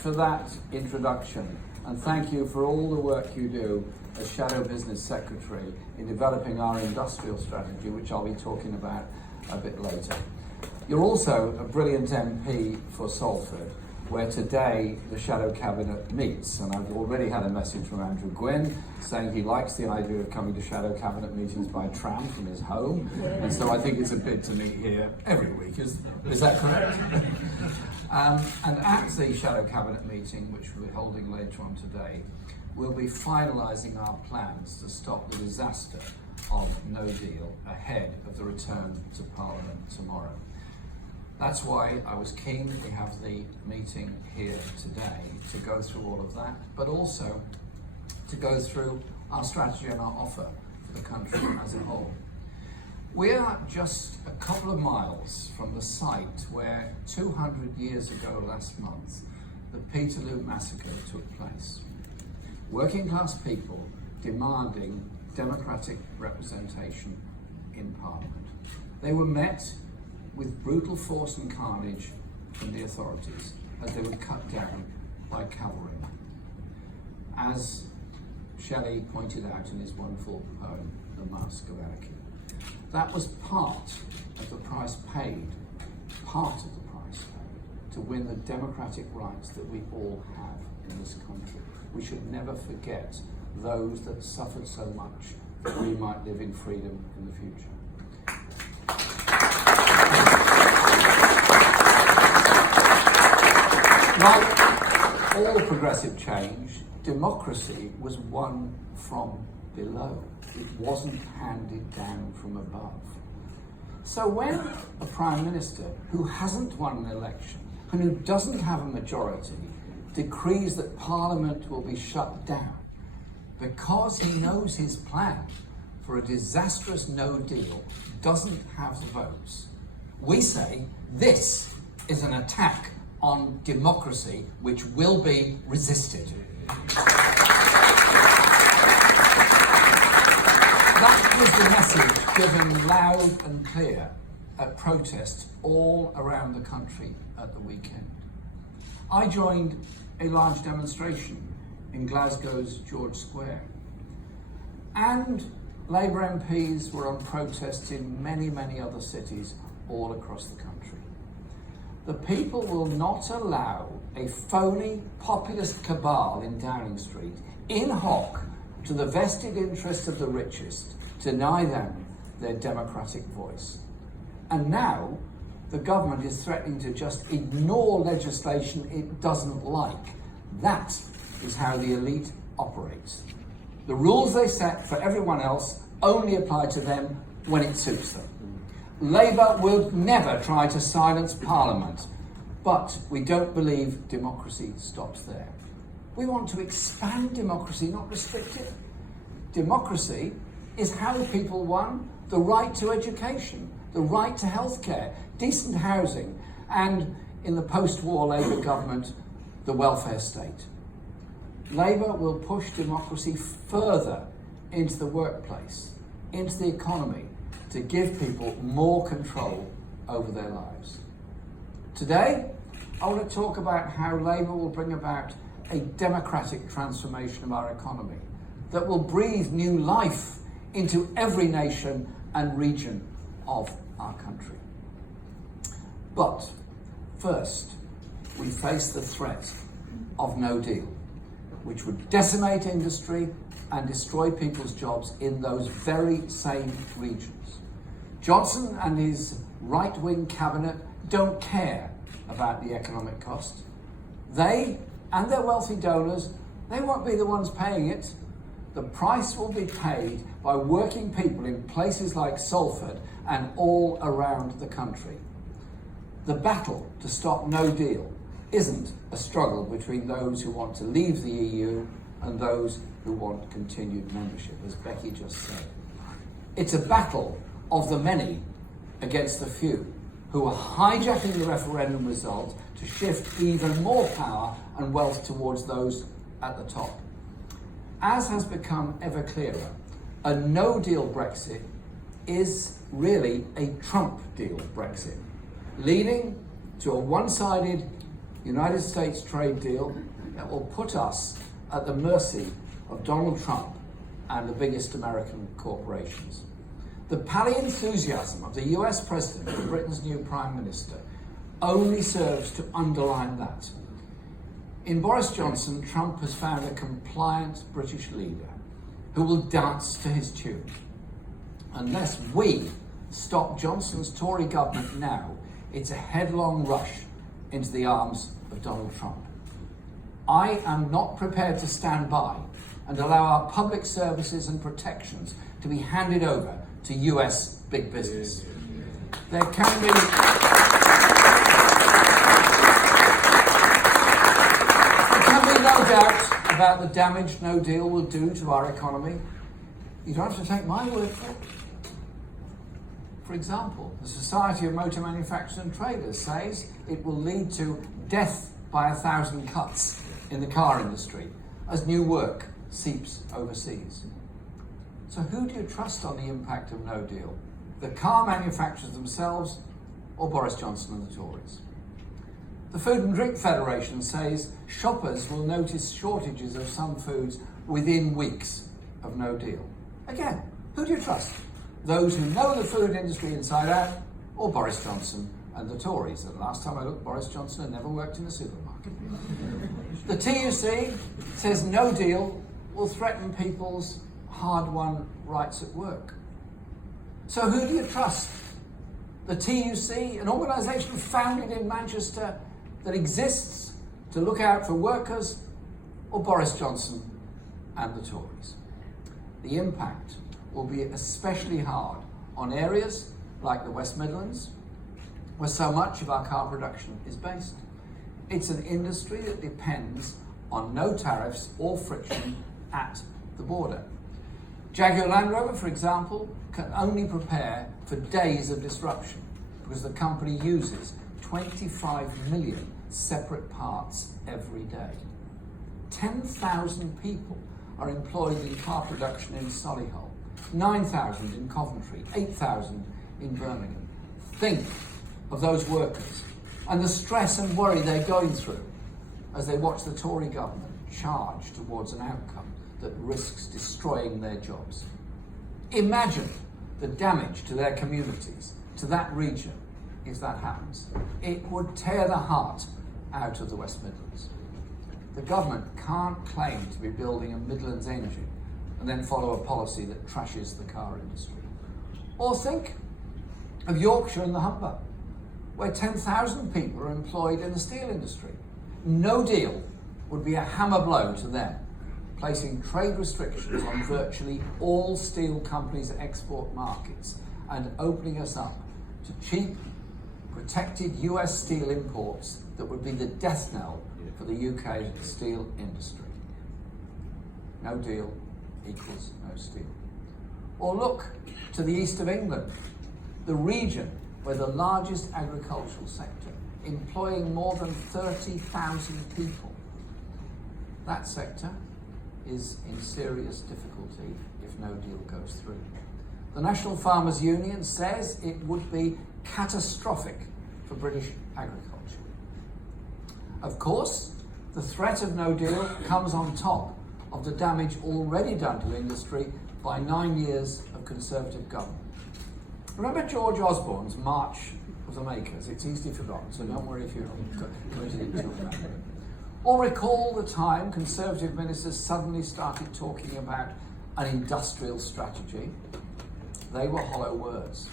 for that introduction, and thank you for all the work you do as Shadow Business Secretary in developing our industrial strategy, which I'll be talking about a bit later. You're also a brilliant MP for Salford, where today the Shadow Cabinet meets, and I've already had a message from Andrew Gwynn saying he likes the idea of coming to Shadow Cabinet meetings by tram from his home, and so I think it's a bid to meet here every week. Is that correct? And at the Shadow Cabinet meeting, which we're holding later on today, we'll be finalising our plans to stop the disaster of no deal ahead of the return to Parliament tomorrow. That's why I was keen that we have the meeting here today to go through all of that, but also to go through our strategy and our offer for the country as a whole. We are just a couple of miles from the site where 200 years ago last month, the Peterloo massacre took place. Working class people demanding democratic representation in Parliament. They were met with brutal force and carnage from the authorities as they were cut down by cavalry. As Shelley pointed out in his wonderful poem, The Mask of Anarchy. That was part of the price paid, to win the democratic rights that we all have in this country. We should never forget those that suffered so much that we might live in freedom in the future. Like all progressive change, democracy was won from below. It wasn't handed down from above. So when a Prime Minister who hasn't won an election and who doesn't have a majority decrees that Parliament will be shut down because he knows his plan for a disastrous no deal doesn't have the votes, we say this is an attack on democracy which will be resisted. That was the message given loud and clear at protests all around the country at the weekend. I joined a large demonstration in Glasgow's George Square, and Labour MPs were on protests in many, many other cities all across the country. The people will not allow a phony populist cabal in Downing Street, in hoc to the vested interests of the richest, to deny them their democratic voice. And now the government is threatening to just ignore legislation it doesn't like. That is how the elite operates. The rules they set for everyone else only apply to them when it suits them. Labour will never try to silence Parliament, but we don't believe democracy stops there. We want to expand democracy, not restrict it. Democracy is how people won the right to education, the right to healthcare, decent housing, and in the post-war Labour government, the welfare state. Labour will push democracy further into the workplace, into the economy, to give people more control over their lives. Today, I want to talk about how Labour will bring about a democratic transformation of our economy that will breathe new life into every nation and region of our country. But first, we face the threat of no deal, which would decimate industry and destroy people's jobs in those very same regions. Johnson and his right-wing cabinet don't care about the economic cost. They and their wealthy donors, they won't be the ones paying it. The price will be paid by working people in places like Salford and all around the country. The battle to stop no deal isn't a struggle between those who want to leave the EU and those who want continued membership, as Becky just said. It's a battle of the many against the few, who are hijacking the referendum result to shift even more power and wealth towards those at the top. As has become ever clearer, a no-deal Brexit is really a Trump deal Brexit, leading to a one-sided United States trade deal that will put us at the mercy of Donald Trump and the biggest American corporations. The pally enthusiasm of the US President and Britain's new Prime Minister only serves to underline that. In Boris Johnson, Trump has found a compliant British leader who will dance to his tune. Unless we stop Johnson's Tory government now, it's a headlong rush into the arms of Donald Trump. I am not prepared to stand by and allow our public services and protections to be handed over to US big business. There can be no doubt about the damage no deal will do to our economy. You don't have to take my word for it. For example, the Society of Motor Manufacturers and Traders says it will lead to death by 1,000 cuts in the car industry as new work seeps overseas. So who do you trust on the impact of no deal? The car manufacturers themselves or Boris Johnson and the Tories? The Food and Drink Federation says shoppers will notice shortages of some foods within weeks of no deal. Again, who do you trust? Those who know the food industry inside out or Boris Johnson and the Tories? And last time I looked, Boris Johnson had never worked in a supermarket. The TUC says no deal will threaten people's hard-won rights at work. So who do you trust? The TUC, an organisation founded in Manchester that exists to look out for workers, or Boris Johnson and the Tories? The impact will be especially hard on areas like the West Midlands, where so much of our car production is based. It's an industry that depends on no tariffs or friction at the border. Jaguar Land Rover, for example, can only prepare for days of disruption because the company uses 25 million separate parts every day. 10,000 people are employed in car production in Solihull, 9,000 in Coventry, 8,000 in Birmingham. Think of those workers and the stress and worry they're going through as they watch the Tory government charge towards an outcome that risks destroying their jobs. Imagine the damage to their communities, to that region, if that happens. It would tear the heart out of the West Midlands. The government can't claim to be building a Midlands engine and then follow a policy that trashes the car industry. Or think of Yorkshire and the Humber, where 10,000 people are employed in the steel industry. No deal would be a hammer blow to them, placing trade restrictions on virtually all steel companies' export markets and opening us up to cheap, protected US steel imports that would be the death knell for the UK steel industry. No deal equals no steel. Or look to the east of England, the region where the largest agricultural sector, employing more than 30,000 people. That sector is in serious difficulty if no deal goes through. The National Farmers Union says it would be catastrophic for British agriculture. Of course, the threat of no deal comes on top of the damage already done to industry by 9 years of Conservative government. Remember George Osborne's March of the Makers? It's easily forgotten, so don't worry if you're committed into it. Or recall the time Conservative ministers suddenly started talking about an industrial strategy. They were hollow words.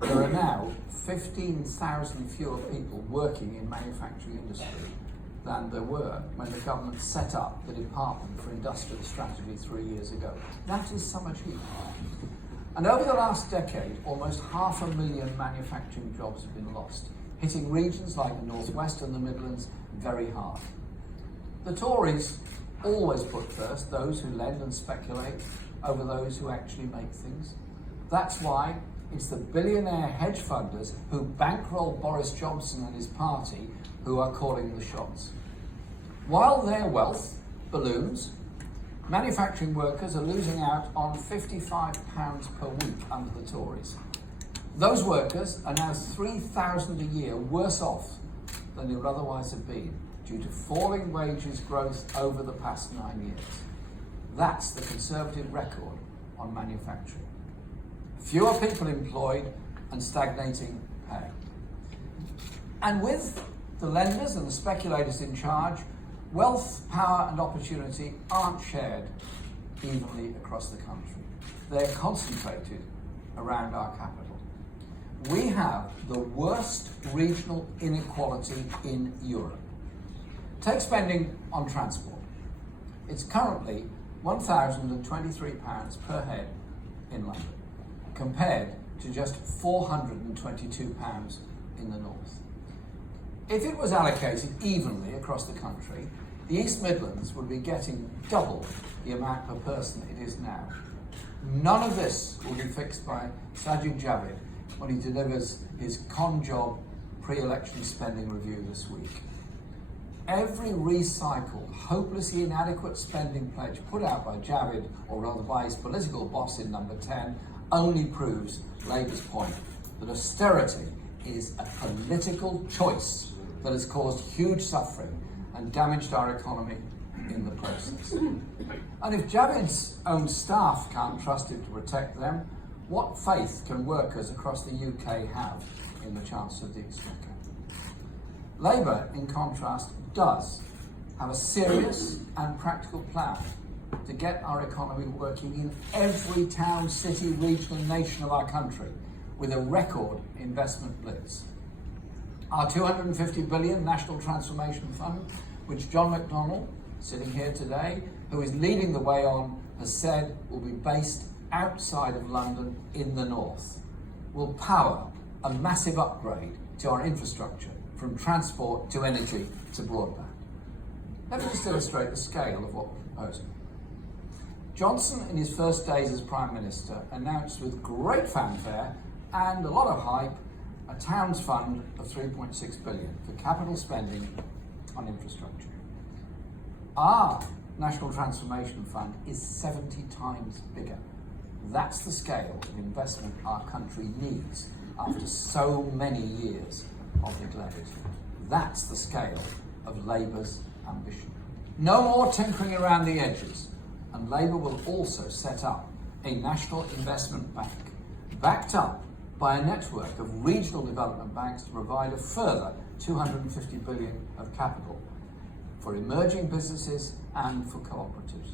There are now 15,000 fewer people working in manufacturing industry than there were when the government set up the Department for Industrial Strategy 3 years ago. That is some achievement. And over the last decade, almost 500,000 manufacturing jobs have been lost, hitting regions like the North West and the Midlands very hard. The Tories always put first those who lend and speculate over those who actually make things. That's why it's the billionaire hedge funders who bankroll Boris Johnson and his party who are calling the shots. While their wealth balloons, manufacturing workers are losing out on £55 per week under the Tories. Those workers are now £3,000 a year worse off than it would otherwise have been due to falling wages growth over the past 9 years. That's the Conservative record on manufacturing. Fewer people employed and stagnating pay. And with the lenders and the speculators in charge, wealth, power and opportunity aren't shared evenly across the country. They're concentrated around our capital. We have the worst regional inequality in Europe. Take spending on transport. It's currently £1,023 per head in London, compared to just £422 in the north. If it was allocated evenly across the country, the East Midlands would be getting double the amount per person it is now. None of this will be fixed by Sajid Javid when he delivers his con job pre-election spending review this week. Every recycled, hopelessly inadequate spending pledge put out by Javid, or rather by his political boss in number 10, only proves Labour's point that austerity is a political choice that has caused huge suffering and damaged our economy in the process. And if Javid's own staff can't trust him to protect them, what faith can workers across the UK have in the Chancellor of the Exchequer? Labour, in contrast, does have a serious and practical plan to get our economy working in every town, city, region and nation of our country with a record investment blitz. Our £250 billion National Transformation Fund, which John McDonnell, sitting here today, who is leading the way on, has said will be based outside of London in the north, will power a massive upgrade to our infrastructure from transport to energy to broadband. Let me just illustrate the scale of what we're proposing. Johnson, in his first days as Prime Minister, announced with great fanfare and a lot of hype a Towns Fund of £3.6 billion for capital spending on infrastructure. Our National Transformation Fund is 70 times bigger. That's the scale of investment our country needs after so many years of neglect. That's the scale of Labour's ambition. No more tinkering around the edges, and Labour will also set up a national investment bank, backed up by a network of regional development banks to provide a further £250 billion of capital for emerging businesses and for cooperatives.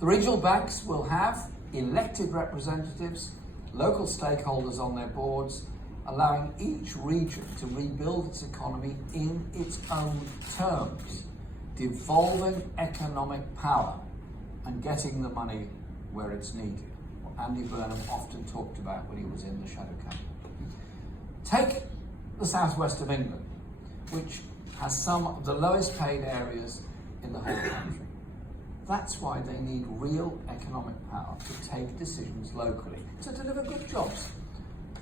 The regional banks will have elected representatives, local stakeholders on their boards, allowing each region to rebuild its economy in its own terms, devolving economic power and getting the money where it's needed, what Andy Burnham often talked about when he was in the shadow cabinet. Take the southwest of England, which has some of the lowest paid areas in the whole country. That's why they need real economic power to take decisions locally, to deliver good jobs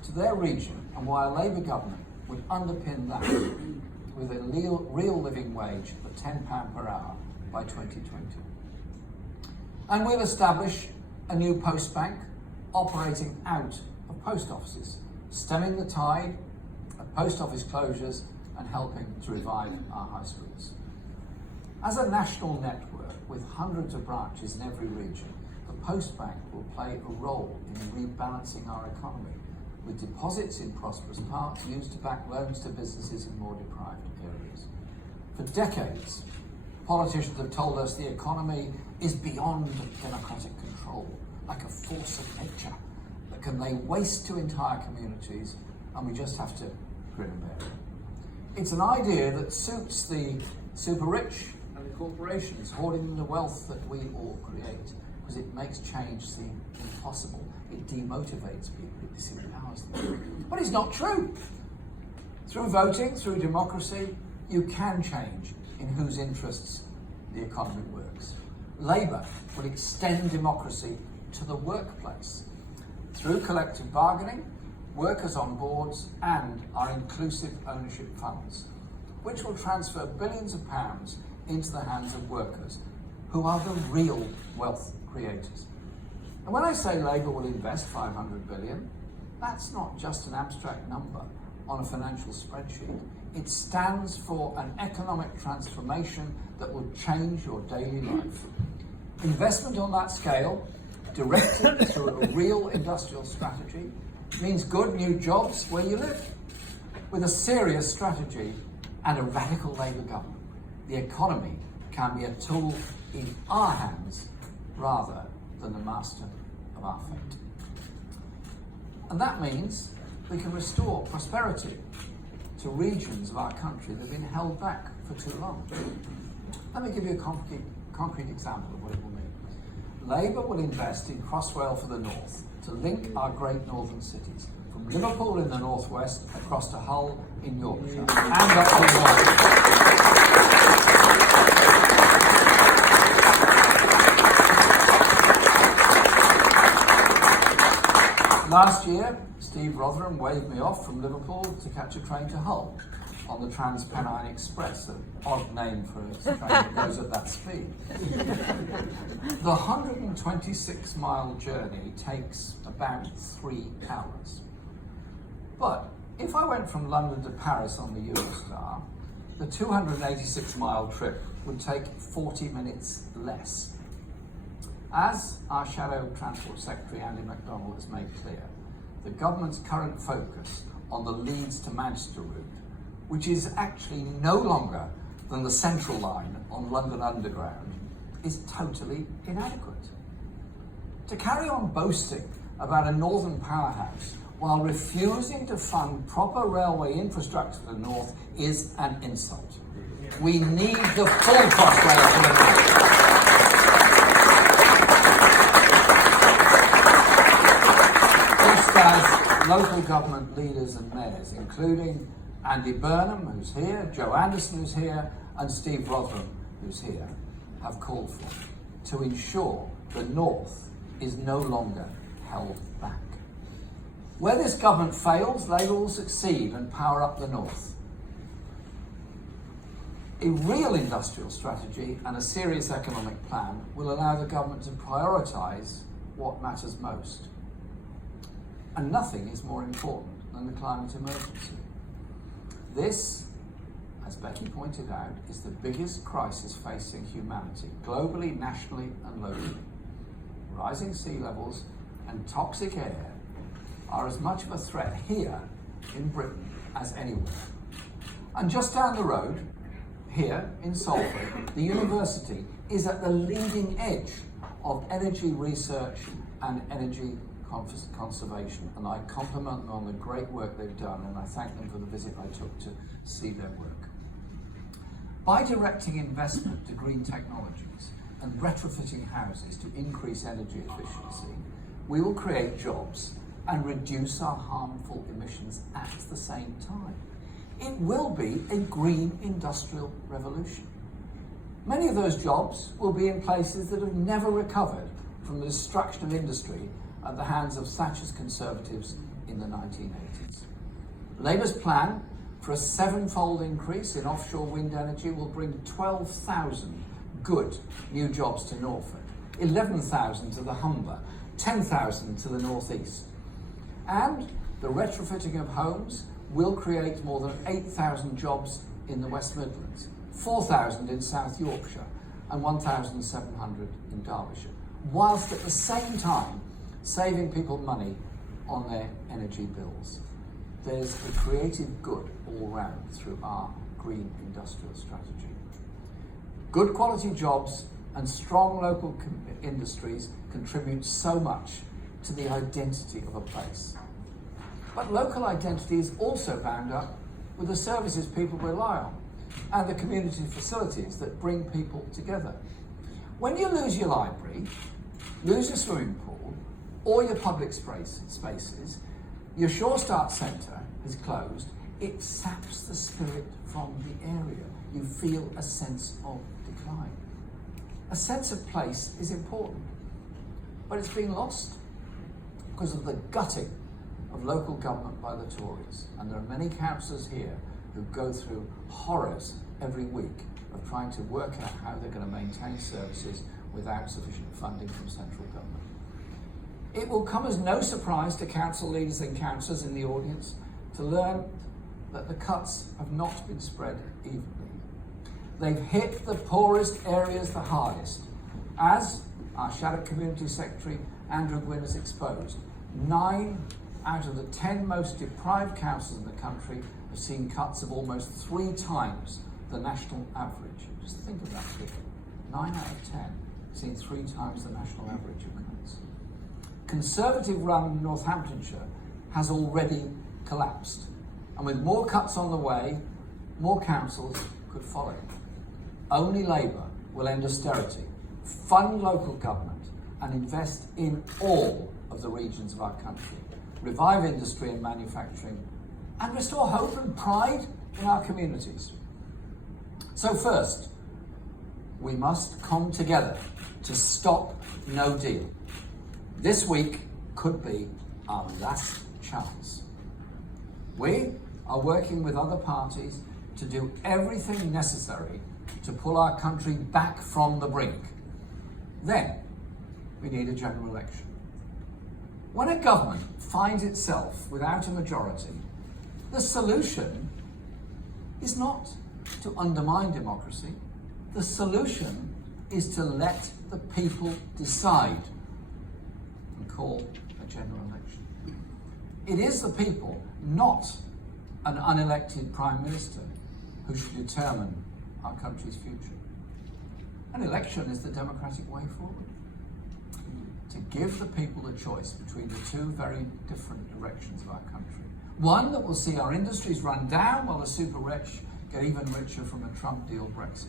to their region, and why a Labour government would underpin that with a real living wage of £10 per hour by 2020. And we'll establish a new post bank operating out of post offices, stemming the tide of post office closures and helping to revive our high streets. As a national network with hundreds of branches in every region, the post bank will play a role in rebalancing our economy, with deposits in prosperous parts used to back loans to businesses in more deprived areas. For decades, politicians have told us the economy is beyond democratic control, like a force of nature that can lay waste to entire communities, and we just have to grin and bear it. It's an idea that suits the super rich and the corporations hoarding the wealth that we all create, because it makes change seem impossible. It demotivates people, it disempowers them. But it's not true. Through voting, through democracy, you can change in whose interests the economy works. Labour will extend democracy to the workplace through collective bargaining, workers on boards, and our inclusive ownership funds, which will transfer billions of pounds into the hands of workers, who are the real wealth creators. And when I say Labour will invest $500 billion, that's not just an abstract number on a financial spreadsheet. It stands for an economic transformation that will change your daily life. Investment on that scale, directed through a real industrial strategy, means good new jobs where you live. With a serious strategy and a radical Labour government, the economy can be a tool in our hands rather than the master of our fate. And that means we can restore prosperity to regions of our country that have been held back for too long. Let me give you a concrete example of what it will mean. Labour will invest in Crossrail for the north to link our great northern cities, from Liverpool in the northwest across to Hull in Yorkshire and up to Norfolk. Last year, Steve Rotherham waved me off from Liverpool to catch a train to Hull on the Trans-Pennine Express, an odd name for a train that goes at that speed. The 126-mile journey takes about 3 hours. But if I went from London to Paris on the Eurostar, the 286-mile trip would take 40 minutes less. As our Shadow Transport Secretary Andy MacDonald has made clear, the government's current focus on the Leeds to Manchester route, which is actually no longer than the Central Line on London Underground, is totally inadequate. To carry on boasting about a northern powerhouse while refusing to fund proper railway infrastructure to the north is an insult. We need the full Crossrail to the north. As local government leaders and mayors, including Andy Burnham, who's here, Joe Anderson, who's here, and Steve Rotherham, who's here, have called for, to ensure the north is no longer held back. Where this government fails, Labour will succeed and power up the north. A real industrial strategy and a serious economic plan will allow the government to prioritise what matters most. And nothing is more important than the climate emergency. This, as Becky pointed out, is the biggest crisis facing humanity, globally, nationally and locally. Rising sea levels and toxic air are as much of a threat here in Britain as anywhere. And just down the road, here in Salford, the university is at the leading edge of energy research and energy conservation, and I compliment them on the great work they've done, and I thank them for the visit I took to see their work. By directing investment to green technologies and retrofitting houses to increase energy efficiency, we will create jobs and reduce our harmful emissions at the same time. It will be a green industrial revolution. Many of those jobs will be in places that have never recovered from the destruction of industry at the hands of Thatcher's Conservatives in the 1980s. Labour's plan for a 7-fold increase in offshore wind energy will bring 12,000 good new jobs to Norfolk, 11,000 to the Humber, 10,000 to the North East. And the retrofitting of homes will create more than 8,000 jobs in the West Midlands, 4,000 in South Yorkshire, and 1,700 in Derbyshire, whilst at the same time saving people money on their energy bills. There's a creative good all round through our green industrial strategy. Good quality jobs and strong local industries contribute so much to the identity of a place. But local identity is also bound up with the services people rely on and the community facilities that bring people together. When you lose your library, lose your swimming pool, or your public spaces, your Shore Start Centre is closed, it saps the spirit from the area. You feel a sense of decline. A sense of place is important, but it's been lost because of the gutting of local government by the Tories. And there are many councillors here who go through horrors every week of trying to work out how they're going to maintain services without sufficient funding from central government. It will come as no surprise to council leaders and councillors in the audience to learn that the cuts have not been spread evenly. They've hit the poorest areas the hardest. As our Shattuck Community Secretary Andrew Gwynn has exposed, 9 out of the 10 most deprived councils in the country have seen cuts of almost 3 times the national average. Just think of that figure. 9 out of 10 seen 3 times the national average of cuts. Conservative-run Northamptonshire has already collapsed, and with more cuts on the way, more councils could follow. Only Labour will end austerity, fund local government, and invest in all of the regions of our country, revive industry and manufacturing, and restore hope and pride in our communities. So first, we must come together to stop no deal. This week could be our last chance. We are working with other parties to do everything necessary to pull our country back from the brink. Then we need a general election. When a government finds itself without a majority, the solution is not to undermine democracy. The solution is to let the people decide and call a general election. It is the people, not an unelected Prime Minister, who should determine our country's future. An election is the democratic way forward. To give the people the choice between the 2 very different directions of our country. One that will see our industries run down while the super rich get even richer from a Trump deal Brexit.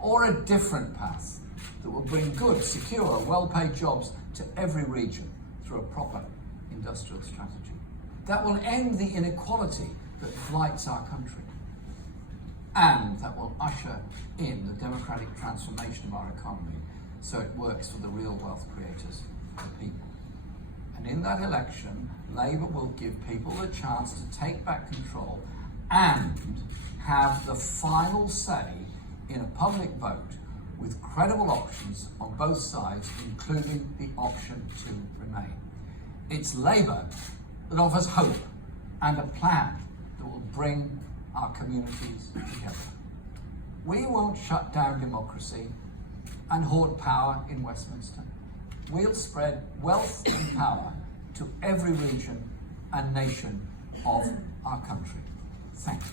Or a different path that will bring good, secure, well-paid jobs to every region through a proper industrial strategy. That will end the inequality that blights our country. And that will usher in the democratic transformation of our economy so it works for the real wealth creators, the people. And in that election, Labour will give people the chance to take back control and have the final say in a public vote with credible options on both sides, including the option to remain. It's Labour that offers hope and a plan that will bring our communities together. We won't shut down democracy and hoard power in Westminster. We'll spread wealth and power to every region and nation of our country. Thank you.